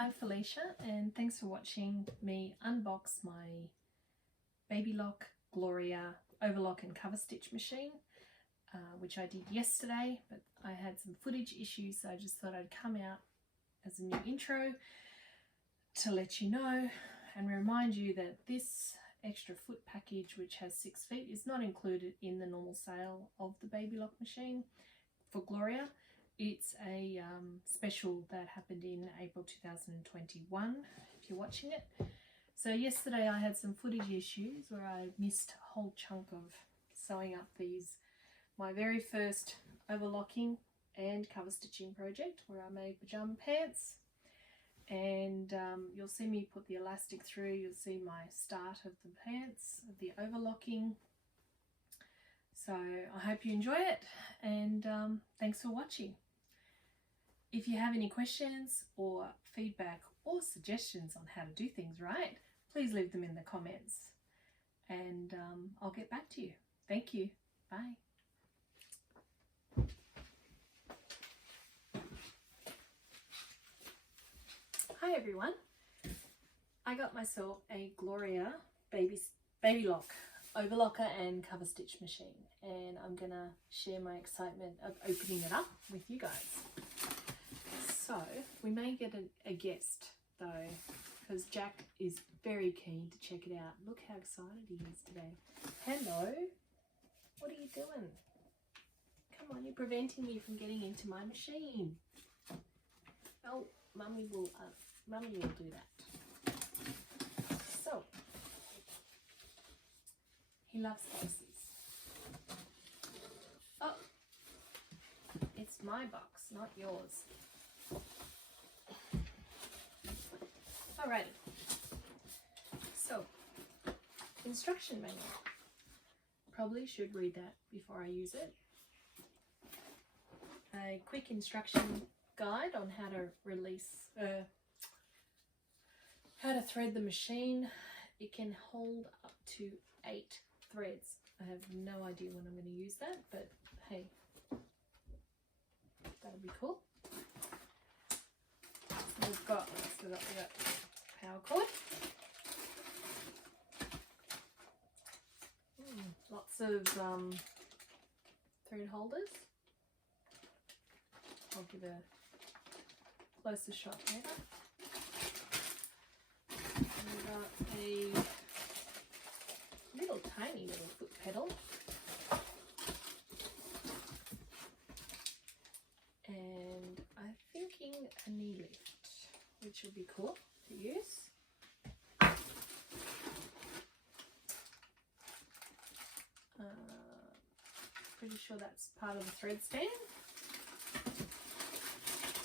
I'm Felicia and thanks for watching me unbox my Baby Lock Gloria overlock and cover stitch machine, which I did yesterday, but I had some footage issues, so I just thought I'd come out as a new intro to let you know and remind you that this extra foot package, which has 6 feet, is not included in the normal sale of the Baby Lock machine for Gloria. It's a special that happened in April 2021, if you're watching it. So yesterday I had some footage issues where I missed a whole chunk of sewing up my very first overlocking and cover stitching project, where I made pajama pants. And you'll see me put the elastic through. You'll see my start of the pants, of the overlocking. So I hope you enjoy it, and thanks for watching. If you have any questions or feedback or suggestions on how to do things right, please leave them in the comments, and I'll get back to you. Thank you. Bye. Hi everyone. I got myself a Gloria Baby Lock overlocker and cover stitch machine, and I'm gonna share my excitement of opening it up with you guys. So we may get a guest though, because Jack is very keen to check it out. Look how excited he is today. Hello, what are you doing? Come on, you're preventing me from getting into my machine. Oh, Mummy will do that. So he loves boxes. Oh, it's my box, not yours. Alrighty, so instruction manual. Probably should read that before I use it. A quick instruction guide on how to how to thread the machine. It can hold up to 8 threads. I have no idea when I'm going to use that, but hey, that'll be cool. We've got the power cord. Lots of thread holders. I'll give a closer shot later. We've got a tiny little foot pedal. And I'm thinking a knee lift, which will be cool to use. Pretty sure that's part of the thread stand.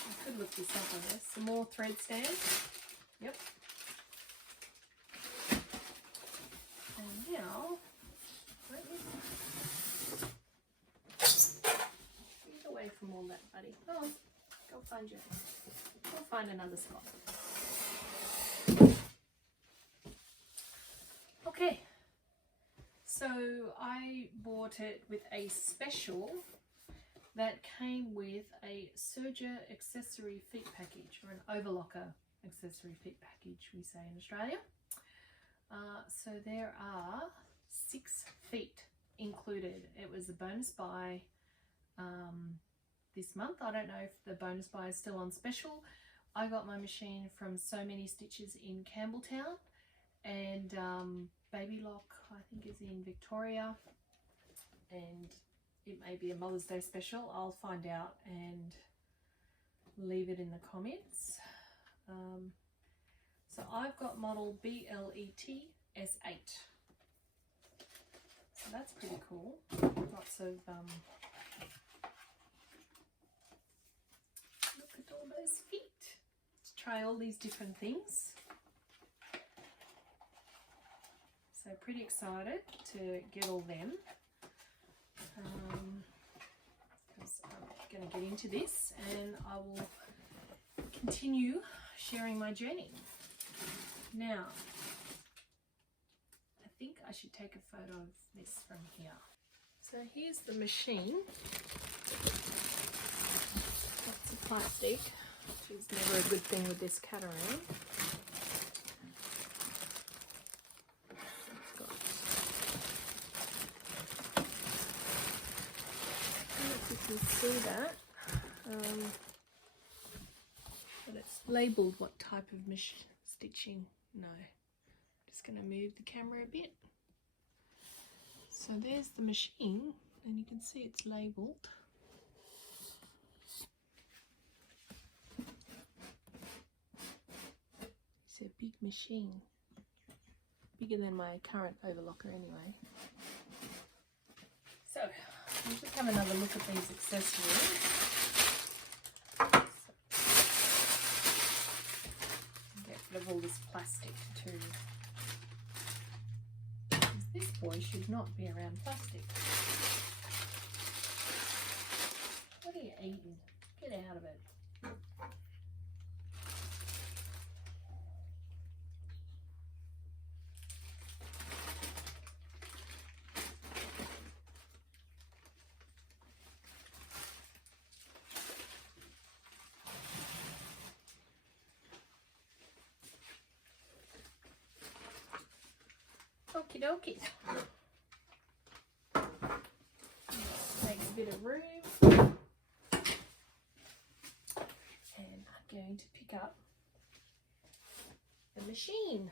I could look this up, I guess. Some more thread stands. Yep. And now, get away from all that, buddy. Oh, go find another spot. Okay, so I bought it with a special that came with a serger accessory feet package, or an overlocker accessory feet package, we say in Australia. So there are 6 feet included. It was a bonus buy this month. I don't know if the bonus buy is still on special. I got my machine from So Many Stitches in Campbelltown, and Baby Lock I think is in Victoria, and it may be a Mother's Day special. I'll find out and leave it in the comments. So I've got model BLET S8. So that's pretty cool. Lots of look at all those feet. Let's try all these different things. So pretty excited to get all them. Because I'm going to get into this, and I will continue sharing my journey. Now, I think I should take a photo of this from here. So here's the machine. Lots of plastic which is never a good thing with this catamaran. You can see that, but it's labelled what type of stitching. No, just going to move the camera a bit. So there's the machine, and you can see it's labelled. It's a big machine, bigger than my current overlocker anyway. So we'll just have another look at these accessories. Get rid of all this plastic too. Because this boy should not be around plastic. What are you eating? Get out of it. Okie dokie. Take a bit of room. And I'm going to pick up the machine.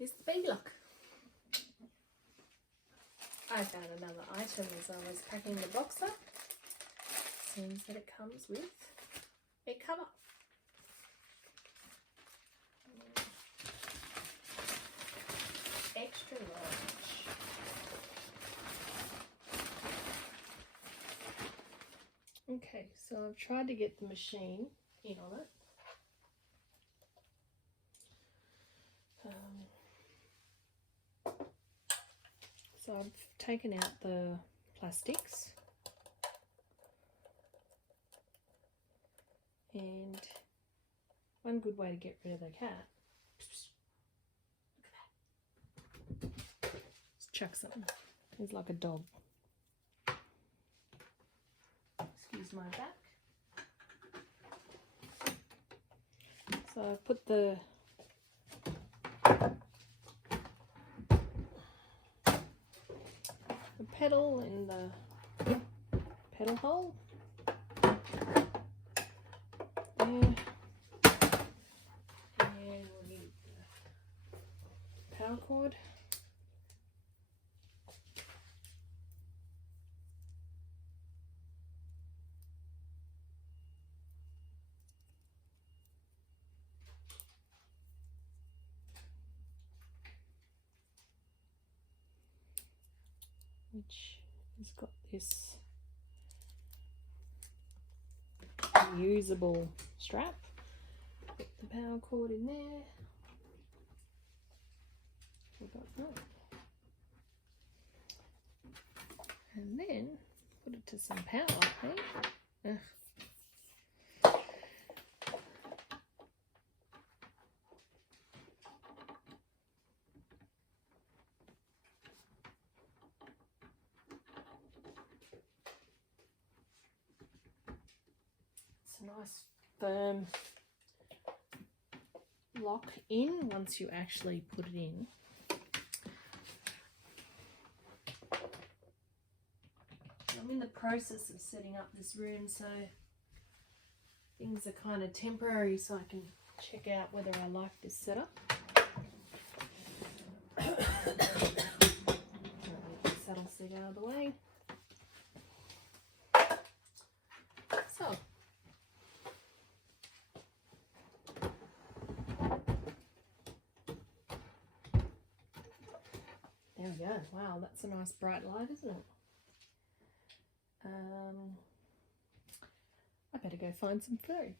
Is the baby lock. I found another item as I was packing the box up. Seems that it comes with a cover. Extra large. Okay, so I've tried to get the machine in on it. So I've taken out the plastics, and one good way to get rid of the cat, look at that, just chuck something. He's like a dog. Excuse my back. So I put the pedal in the pedal hole. There. And we'll need the power cord. Which has got this reusable strap. Put the power cord in there. Forgot that. And then put it to some power, eh? Ugh. Nice firm lock in once you actually put it in. I'm in the process of setting up this room, so things are kind of temporary, so I can check out whether I like this setup. Saddle seat out of the way. So There we go. Wow, that's a nice bright light, isn't it? I better go find some food.